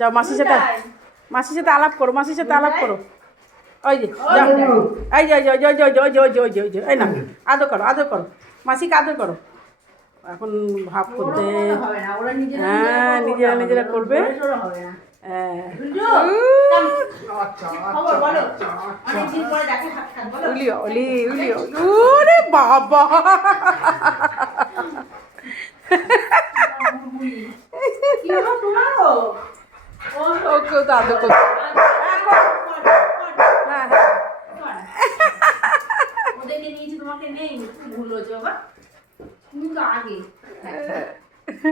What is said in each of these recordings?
যাও মাসির সাথে আলাপ করো, মাসির সাথে আলাপ করো। ওই যে যাও, এই যে ওই যে ওই যে ওই যে ওই যে ওই যে ওই যে ওই যে এই না, আদর করো, আদর করো, মাসিকে আদর করো। এখন ভাব করতে, হ্যাঁ নিজেরা নিজেরা করবে। ওরে বাবা, ওকেও তো আদর করতে। হ্যাঁ ওদেরকে নিয়েছি, তোমাকে নেই, ভুল হচ্ছে বাবা। তুমি তো আগে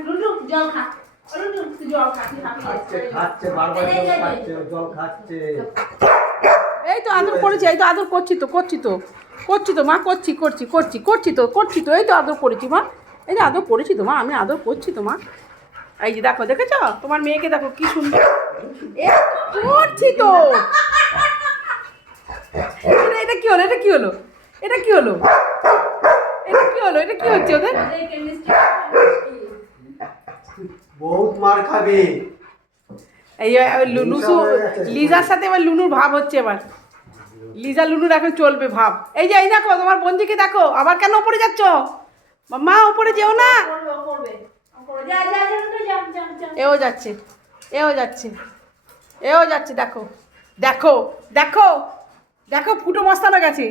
লুলু জল খা, লুলু তুই জল খা, তুই খাচ্ছে বারবার জল খাচ্ছে। এই তো আদর করেছি, এই তো আদর করছি তো করছি তো মা, করছি তো এই তো আদর করেছি মা, এই যে আদর করেছি তো মা, আমি আদর করছি তো মা। এই যে দেখো, দেখেছ তোমার মেয়েকে, দেখো কি সুন্দর করছি তো। এটা কি হলো, এটা কি হলো, এটা কি হলো, এটা কি হলো, এটা কি হচ্ছে ওদের? বহুত মার খাবে। এই লুসু লিজার সাথে এবার লুনুর ভাব হচ্ছে, এবার লিজা লুনুর এখন চলবে ভাব। এই যে এই দেখো তোমার বন্ধুকে দেখো, আবার কেন উপরে যাচ্ছ? মা উপরে যেও না। এও যাচ্ছে, এও যাচ্ছে, এও যাচ্ছে, দেখো দেখো দেখো দেখো, ফুটো মস্তানো গেছে।